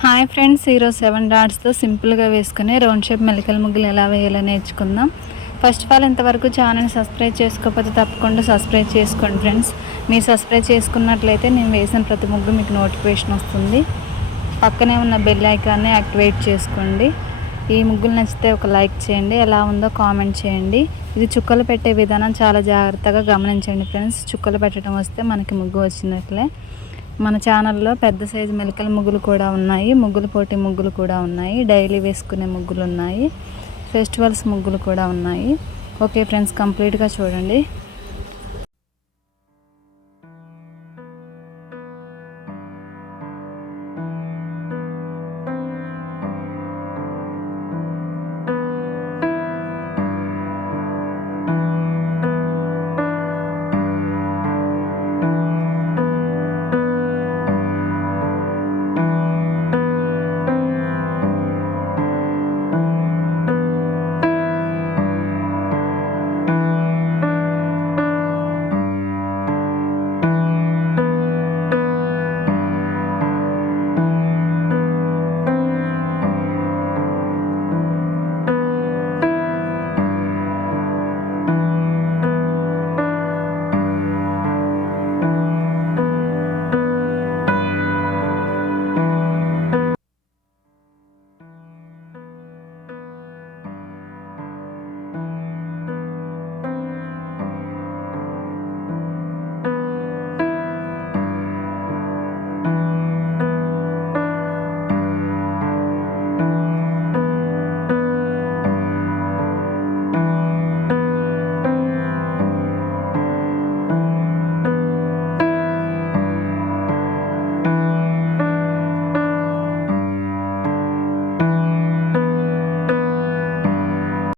Hi friends, ఈరోజు 7 డాట్స్తో సింపుల్గా వేసుకుని రౌండ్ షేప్ మెలికల ముగ్గులు ఎలా వేయాలో నేర్చుకుందాం. ఫస్ట్ ఆఫ్ ఆల్ ఇంతవరకు ఛానల్ని సబ్స్క్రైబ్ చేసుకోకపోతే తప్పకుండా సబ్స్క్రైబ్ చేసుకోండి ఫ్రెండ్స్. మీరు సబ్స్క్రైబ్ చేసుకున్నట్లయితే నేను వేసిన ప్రతి ముగ్గు మీకు నోటిఫికేషన్ వస్తుంది. పక్కనే ఉన్న బెల్ ఐకాన్ని యాక్టివేట్ చేసుకోండి. ఈ ముగ్గులు నచ్చితే ఒక లైక్ చేయండి, ఎలా ఉందో కామెంట్ చేయండి. ఇది చుక్కలు పెట్టే విధానం చాలా జాగ్రత్తగా గమనించండి ఫ్రెండ్స్. చుక్కలు పెట్టడం వస్తే మనకి ముగ్గు వచ్చినట్లే. మన ఛానల్లో పెద్ద సైజు మెలికల ముగ్గులు కూడా ఉన్నాయి, ముగ్గులు పోటీ ముగ్గులు కూడా ఉన్నాయి, డైలీ వేసుకునే ముగ్గులు ఉన్నాయి, ఫెస్టివల్స్ ముగ్గులు కూడా ఉన్నాయి. ఓకే ఫ్రెండ్స్, కంప్లీట్గా చూడండి.